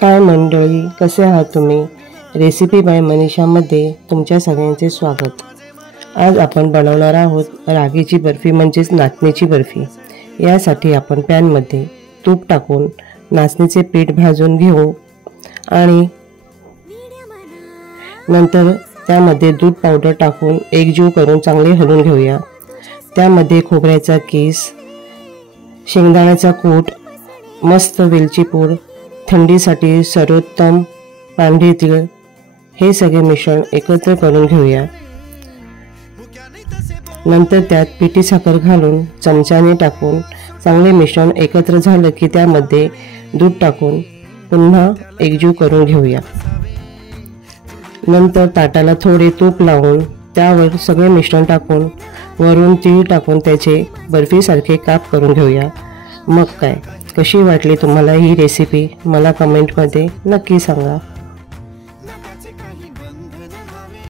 काय मंडळी, कसे आहात तुम्ही? रेसिपी बाय मनीषामध्ये तुमच्या सगळ्यांचे स्वागत। आज आपण बनवणार आहोत रागीची बर्फी म्हणजेच नाचणीची बर्फी। यासाठी आपण पॅनमध्ये तूप टाकून नाचणीचे पीठ भाजून घेऊ आणि नंतर त्यामध्ये दूध पावडर टाकून एकजीव करून चांगले हलवून घेऊया। त्यामध्ये खोबऱ्याचा कीस, शेंगदाण्याचा कूट, मस्त वेलची पूड, थंडीसाठी सर्वोत्तम पांढरे तीळ हे सगळे मिश्रण एकत्र करून घेऊया। नंतर त्यात पिठी साखर घालून चमच्याने टाकून चांगले मिश्रण एकत्र झालं की त्यामध्ये दूध टाकून पुन्हा एकजीव करून घेऊया। नंतर ताटाला थोडे तूप लावून त्यावर सगळे मिश्रण टाकून वरून तीळ टाकून त्याचे बर्फीसारखे काप करून घेऊया। मग काय, कशी वाटली तुम्हाला ही रेसिपी मला कमेंटमध्ये नक्की सांगा।